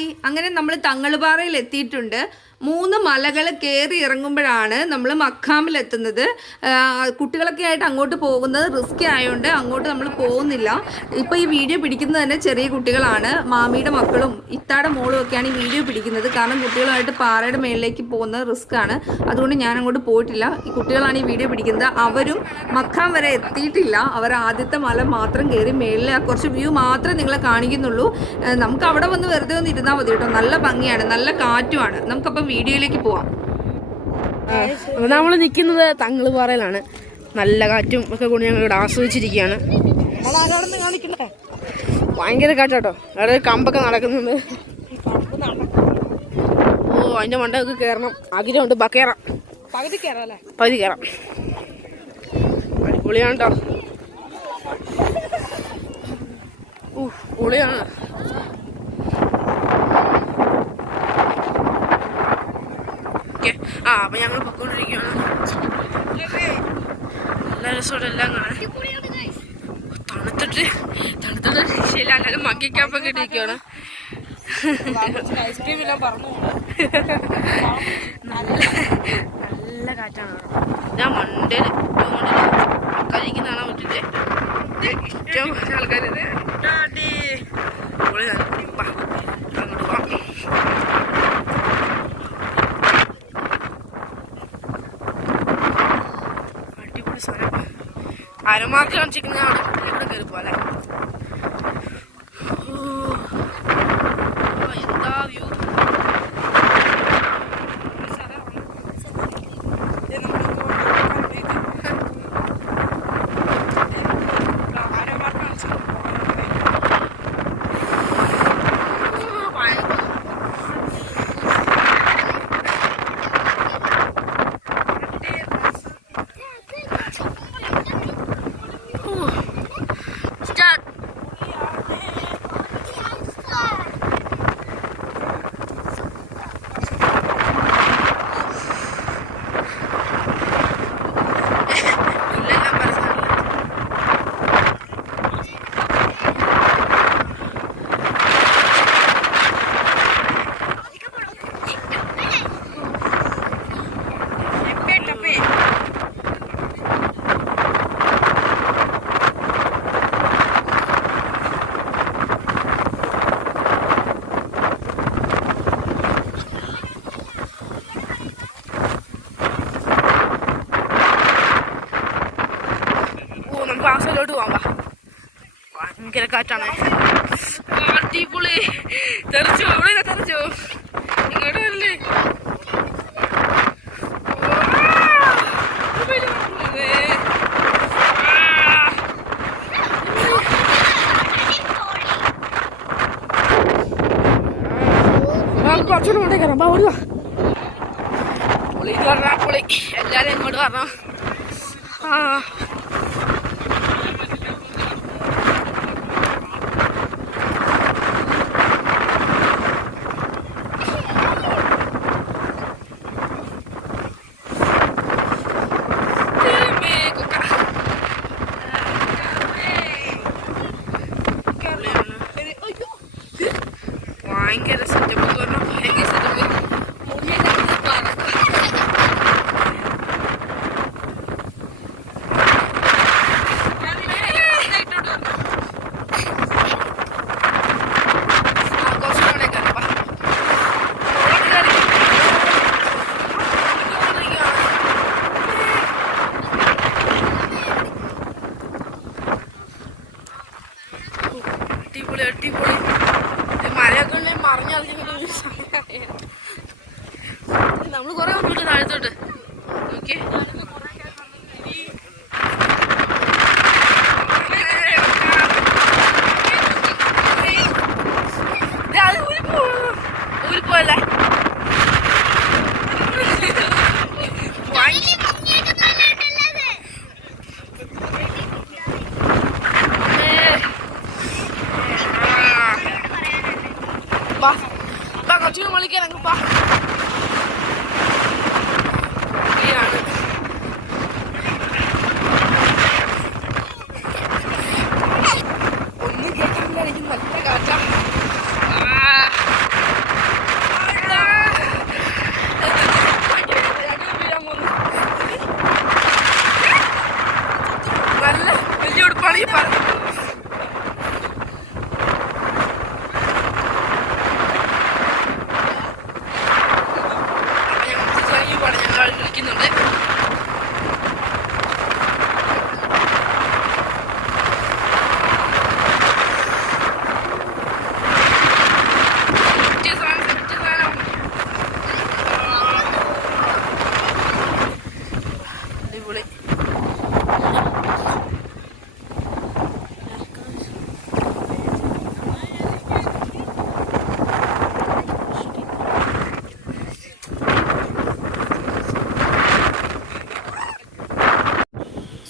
Hi, അങ്ങനെ നമ്മൾ തങ്ങളുപാറയിൽ എത്തിയിട്ടുണ്ട്. 3 മലകൾ കയറി ഇറങ്ങുമ്പോഴാണ് നമ്മൾ മഖാമിലെത്തുന്നത്. കുട്ടികളൊക്കെ ആയിട്ട് അങ്ങോട്ട് പോകുന്നത് റിസ്കി ആയതുകൊണ്ട് അങ്ങോട്ട് നമ്മൾ പോകുന്നില്ല. ഇപ്പോൾ ഈ വീഡിയോ പിടിക്കുന്നത് തന്നെ ചെറിയ കുട്ടികളാണ്. മാമിയുടെ മക്കളും ഇത്താടെ മോളും ഒക്കെയാണ് ഈ വീഡിയോ പിടിക്കുന്നത്. കാരണം കുട്ടികളുമായിട്ട് പാറയുടെ മേളിലേക്ക് പോകുന്നത് റിസ്ക് ആണ്. അതുകൊണ്ട് ഞാൻ അങ്ങോട്ട് പോയിട്ടില്ല. ഈ കുട്ടികളാണ് ഈ വീഡിയോ പിടിക്കുന്നത്. അവരും മഖാം വരെ എത്തിയിട്ടില്ല. അവർ ആദ്യത്തെ മല മാത്രം കയറി മേളിലെ കുറച്ച് വ്യൂ മാത്രമേ നിങ്ങളെ കാണിക്കുന്നുള്ളൂ. നമുക്ക് അവിടെ വന്ന് വെറുതെ ഒന്ന് ഇരുന്നാൽ മതി കേട്ടോ. നല്ല ഭംഗിയാണ്, നല്ല കാറ്റുമാണ്. നമുക്കപ്പം വീഡിയോയിലേക്ക് പോവാം. നമ്മൾ നിൽക്കുന്നത് തങ്ങളുപാറയിലാണ്. നല്ല കാറ്റും ഒക്കെ കൊണ്ട് ഞങ്ങൾ ഇവിടെ ആസ്വദിച്ചിരിക്കുകയാണ്. ഭയങ്കര കാറ്റാട്ടോ. അവിടെ ഒരു കമ്പൊക്കെ നടക്കുന്നുണ്ട്. ഓ, അതിന്റെ മണ്ടൊക്കെ കയറണം. ആഗ്രഹമുണ്ട്. കയറാം, പകുതി കയറാം. അടിപൊളിയാണ് കേട്ടോ. പൊളിയാണ്. അപ്പൊ ഞങ്ങൾ പൊക്കോണ്ടിരിക്കുകയാണ്. നല്ല രസമുണ്ട് എല്ലാം കാണാൻ. തണുത്തിട്ട് ശരിയല്ല, എല്ലാവരും മക്കിക്കാപ്പൊക്കെ ഇട്ടിരിക്കുകയാണ്. ഐസ്ക്രീം എല്ലാം പറഞ്ഞു. നല്ല കാറ്റാണ്. ഞാൻ മണ്ടേൽ ആൾക്കാരിക്കുന്ന കാണാൻ പറ്റില്ലേ? ഇഷ്ടം ആൾക്കാരിത് അങ്ങോട്ട് പോവാം. അടിപൊളി സ്ഥലം. അരമാർക്ക് കാണിച്ചിരിക്കുന്നതാണ്. ഇവിടെ കയറി പോലെ എന്താ വ്യൂ. ക്ലാസ്സിലോട്ട് പോവാം. ഭയങ്കര കാറ്റാണ്. അടിപൊളി. തെറിച്ചു, ഇവിടെ തെറിച്ചു. ഇങ്ങോട്ട് വരില്ലേ? കുറച്ചുകൂടെ കൊണ്ടേ കയറാം. ഓടുക. പൊളി പറഞ്ഞാൽ പൊളി. എല്ലാരും ഇങ്ങോട്ട് പറഞ്ഞോ. ഭയങ്കര സെറ്റപ്പ് എന്ന് പറഞ്ഞാൽ ഭയങ്കര സെറ്റപ്പ്.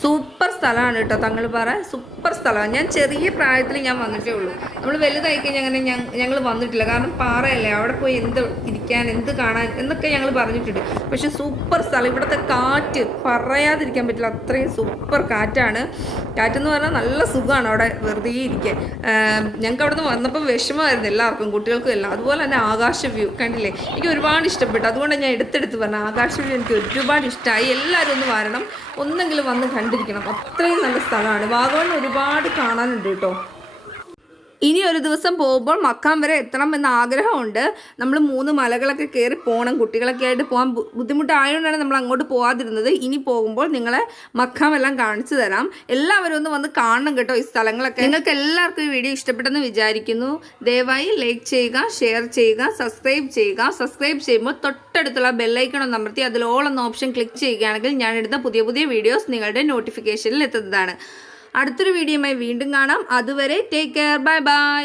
സൂപ്പർ സ്ഥലമാണ് കേട്ടോ തങ്ങൾപ്പാറ. സൂപ്പർ സ്ഥലമാണ്. ഞാൻ ചെറിയ പ്രായത്തിൽ ഞാൻ വന്നിട്ടേ ഉള്ളൂ. നമ്മൾ വലുതായി കഴിഞ്ഞാൽ അങ്ങനെ ഞങ്ങൾ വന്നിട്ടില്ല. കാരണം പാറയല്ലേ, അവിടെ പോയി എന്ത് ഇരിക്കാൻ, എന്ത് കാണാൻ എന്നൊക്കെ ഞങ്ങൾ പറഞ്ഞിട്ടുണ്ട്. പക്ഷെ സൂപ്പർ സ്ഥലം. ഇവിടുത്തെ കാറ്റ് പറയാതിരിക്കാൻ പറ്റില്ല, അത്രയും സൂപ്പർ കാറ്റാണ്. കാറ്റെന്ന് പറഞ്ഞാൽ നല്ല സുഖമാണ് അവിടെ വെറുതെ ഇരിക്കാൻ. ഞങ്ങൾക്ക് അവിടെ നിന്ന് വന്നപ്പോൾ വിഷമമായിരുന്നു എല്ലാവർക്കും, കുട്ടികൾക്കും എല്ലാം. അതുപോലെ തന്നെ ആകാശ വ്യൂ കണ്ടില്ലേ, എനിക്ക് ഒരുപാട് ഇഷ്ടപ്പെട്ടു. അതുകൊണ്ടാണ് ഞാൻ എടുത്തെടുത്ത് പറഞ്ഞത്. ആകാശ വ്യൂ എനിക്ക് ഒരുപാട് ഇഷ്ടമായി. എല്ലാവരും ഒന്ന് വരണം, ഒന്നെങ്കിലും വന്ന് കണ്ടിരിക്കണം. അത്രയും നല്ല സ്ഥലമാണ്. വാഗമൺ ഒരുപാട് കാണാനുണ്ട് കേട്ടോ. ഇനി ഒരു ദിവസം പോകുമ്പോൾ മക്കാം വരെ എത്തണം എന്ന ആഗ്രഹമുണ്ട്. നമ്മൾ 3 മലകളൊക്കെ കയറി പോകണം. കുട്ടികളൊക്കെ ആയിട്ട് പോകാൻ ബുദ്ധിമുട്ടായതുകൊണ്ടാണ് നമ്മൾ അങ്ങോട്ട് പോകാതിരുന്നത്. ഇനി പോകുമ്പോൾ നിങ്ങളെ മക്കാം എല്ലാം കാണിച്ചു തരാം. എല്ലാവരും ഒന്ന് വന്ന് കാണണം കേട്ടോ ഈ സ്ഥലങ്ങളൊക്കെ. നിങ്ങൾക്ക് എല്ലാവർക്കും ഈ വീഡിയോ ഇഷ്ടപ്പെട്ടെന്ന് വിചാരിക്കുന്നു. ദയവായി ലൈക്ക് ചെയ്യുക, ഷെയർ ചെയ്യുക, സബ്സ്ക്രൈബ് ചെയ്യുക. സബ്സ്ക്രൈബ് ചെയ്യുമ്പോൾ തൊട്ടടുത്തുള്ള ബെല്ലൈക്കൺ ഒന്ന് അമർത്തി അതിൽ ഓൾ എന്ന ഓപ്ഷൻ ക്ലിക്ക് ചെയ്യുകയാണെങ്കിൽ ഞാൻ എടുത്ത പുതിയ പുതിയ വീഡിയോസ് നിങ്ങളുടെ നോട്ടിഫിക്കേഷനിൽ എത്തുന്നതാണ്. അടുത്തൊരു വീഡിയോയുമായി വീണ്ടും കാണാം. അതുവരെ ടേക്ക് കെയർ, ബൈ ബൈ.